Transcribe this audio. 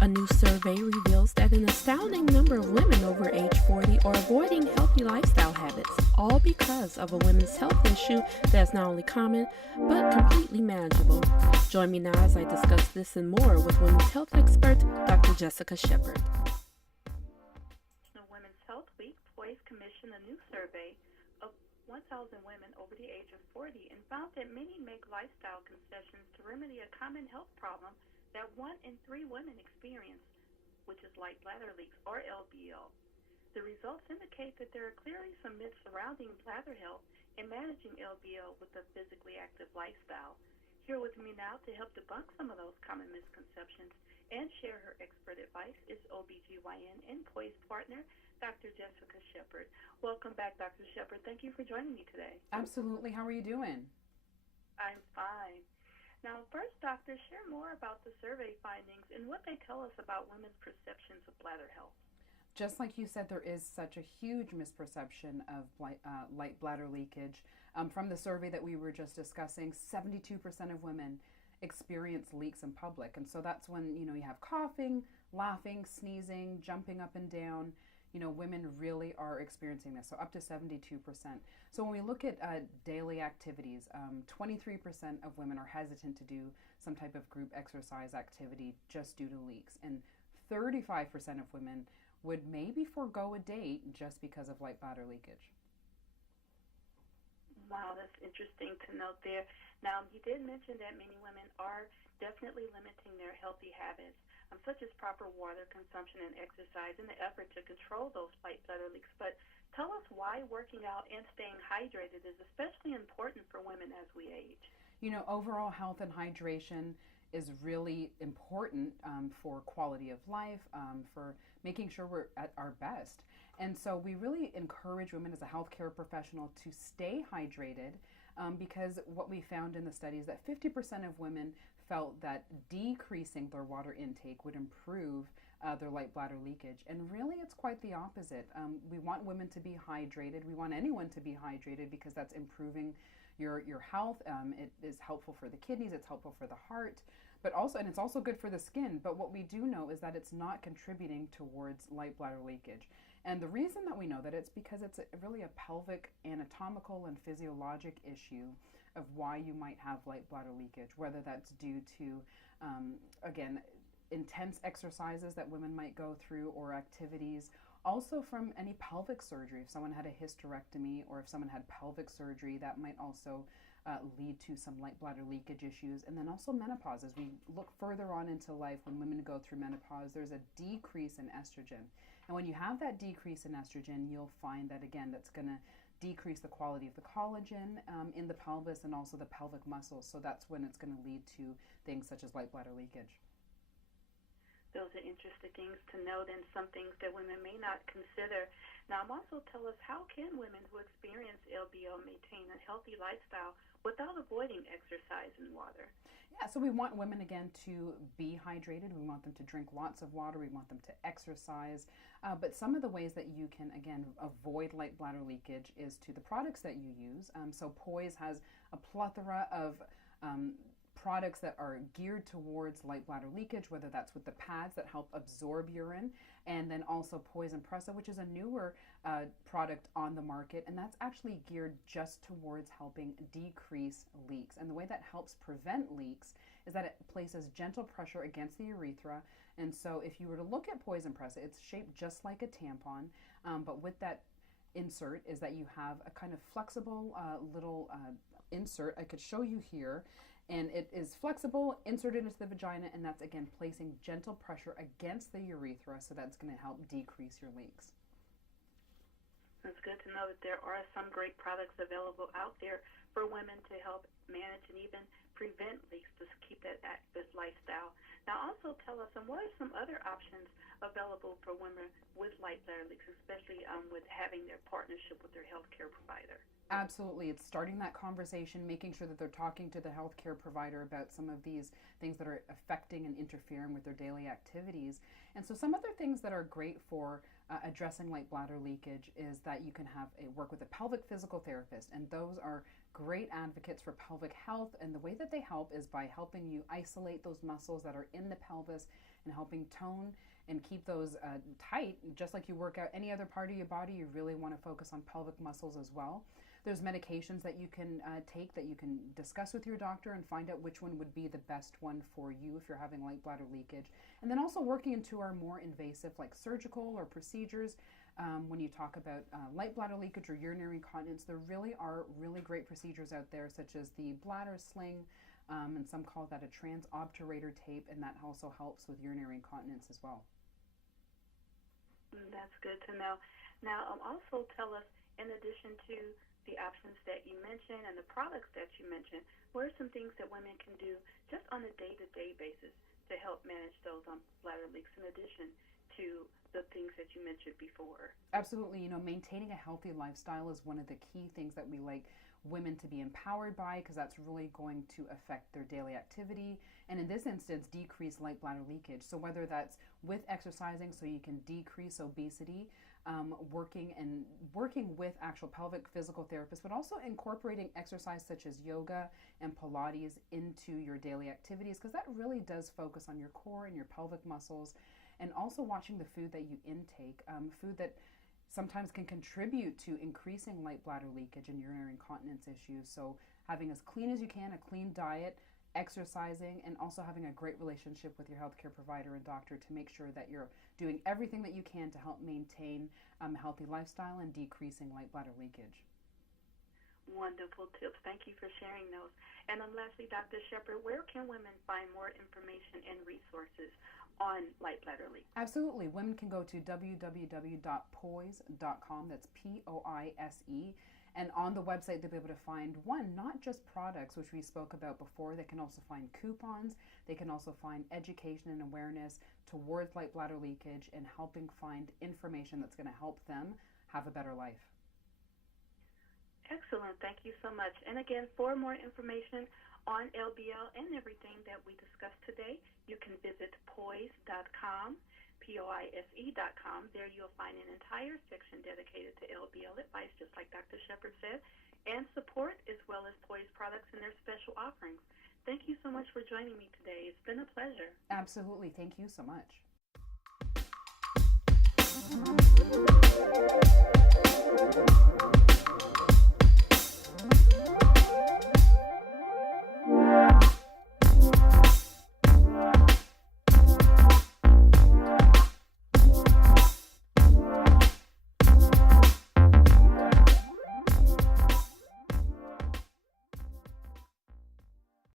A new survey reveals that an astounding number of women over age 40 are avoiding healthy lifestyle habits, all because of a women's health issue that is not only common, but completely manageable. Join me now as I discuss this and more with women's health expert, Dr. Jessica Shepard. National Women's Health Week, Poise commissioned a new survey of 1,000 women over the age of 40 and found that many make lifestyle concessions to remedy a common health problem that 1 in 3 women experience, which is light bladder leaks, or LBL. The results indicate that there are clearly some myths surrounding bladder health and managing LBL with a physically active lifestyle. Here with me now to help debunk some of those common misconceptions and share her expert advice is OBGYN and Poise partner, Dr. Jessica Shepard. Welcome back, Dr. Shepard. Thank you for joining me today. Absolutely. How are you doing? I'm fine. Now, first, doctor, share more about the survey findings and what they tell us about women's perceptions of bladder health. Just like you said, there is such a huge misperception of light bladder leakage. From the survey that we were just discussing, 72% of women experience leaks in public. And so that's when, you have coughing, laughing, sneezing, jumping up and down. Women really are experiencing this, so up to 72%. So when we look at daily activities, 23% of women are hesitant to do some type of group exercise activity just due to leaks. And 35% of women would maybe forego a date just because of light bladder leakage. Wow, that's interesting to note there. Now, you did mention that many women are definitely limiting their healthy habits, such as proper water consumption and exercise in the effort to control those light bladder leaks. But tell us why working out and staying hydrated is especially important for women as we age. Overall health and hydration is really important for quality of life, for making sure we're at our best. And so we really encourage women as a healthcare professional to stay hydrated because what we found in the studies that 50% of women felt that decreasing their water intake would improve their light bladder leakage. And really it's quite the opposite. We want women to be hydrated. We want anyone to be hydrated because that's improving your health. It is helpful for the kidneys. It's helpful for the heart. But also, and it's also good for the skin. But what we do know is that it's not contributing towards light bladder leakage. And the reason that we know that it's because it's really a pelvic anatomical and physiologic issue of why you might have light bladder leakage, whether that's due to, again, intense exercises that women might go through or activities, also from any pelvic surgery. If someone had a hysterectomy or if someone had pelvic surgery, that might also lead to some light bladder leakage issues. And then also menopause. As we look further on into life, when women go through menopause, there's a decrease in estrogen. And when you have that decrease in estrogen, you'll find that, again, that's going to decrease the quality of the collagen in the pelvis and also the pelvic muscles. So that's when it's going to lead to things such as light bladder leakage. Those are interesting things to note and some things that women may not consider. Now, also tell us, how can women who experience LBL maintain a healthy lifestyle without avoiding exercise and water? Yeah, so we want women, again, to be hydrated. We want them to drink lots of water. We want them to exercise. But some of the ways that you can, again, avoid light bladder leakage is to the products that you use. So Poise has a plethora of products that are geared towards light bladder leakage, whether that's with the pads that help absorb urine, and then also Poise Impressa, which is a newer product on the market, and that's actually geared just towards helping decrease leaks. And the way that helps prevent leaks is that it places gentle pressure against the urethra. And so if you were to look at Poise Impressa, it's shaped just like a tampon, but with that insert is that you have a kind of flexible little insert. I could show you here. And it is flexible, inserted into the vagina, and that's, again, placing gentle pressure against the urethra, so that's going to help decrease your leaks. It's good to know that there are some great products available out there for women to help manage and even prevent leaks, to keep that active lifestyle. Now, also tell us, what are some other options available for women with light bladder leaks, especially with having their partnership with their healthcare provider? Absolutely. It's starting that conversation, making sure that they're talking to the healthcare provider about some of these things that are affecting and interfering with their daily activities. And so some other things that are great for addressing light bladder leakage is that you can work with a pelvic physical therapist, and those are great advocates for pelvic health. And the way that they help is by helping you isolate those muscles that are in the pelvis and helping tone and keep those tight. Just like you work out any other part of your body, you really want to focus on pelvic muscles as well. There's medications that you can take that you can discuss with your doctor and find out which one would be the best one for you if you're having light bladder leakage. And then also working into our more invasive, like surgical or procedures. When you talk about light bladder leakage or urinary incontinence, there really are really great procedures out there, such as the bladder sling, and some call that a transobturator tape, and that also helps with urinary incontinence as well. That's good to know. Now, also tell us, in addition to the options that you mentioned and the products that you mentioned, what are some things that women can do just on a day-to-day basis to help manage those bladder leaks, in addition to the things that you mentioned before? Absolutely. Maintaining a healthy lifestyle is one of the key things that we like women to be empowered by, because that's really going to affect their daily activity, and in this instance, decrease light bladder leakage. So whether that's with exercising so you can decrease obesity, working with actual pelvic physical therapists, but also incorporating exercise such as yoga and Pilates into your daily activities, because that really does focus on your core and your pelvic muscles, and also watching the food that you intake, food that sometimes can contribute to increasing light bladder leakage and urinary incontinence issues. So having as clean as you can, a clean diet, exercising, and also having a great relationship with your healthcare provider and doctor to make sure that you're doing everything that you can to help maintain a healthy lifestyle and decreasing light bladder leakage. Wonderful tips. Thank you for sharing those. And lastly, Dr. Shepard, where can women find more information and resources on light bladder leak? Absolutely. Women can go to www.poise.com. That's Poise. And on the website, they'll be able to find not just products, which we spoke about before. They can also find coupons. They can also find education and awareness towards light bladder leakage and helping find information that's going to help them have a better life. Excellent. Thank you so much. And again, for more information on LBL and everything that we discussed today, you can visit poise.com, Poise.com. There you'll find an entire section dedicated to LBL advice, just like Dr. Shepard said, and support, as well as Poise products and their special offerings. Thank you so much for joining me today. It's been a pleasure. Absolutely. Thank you so much.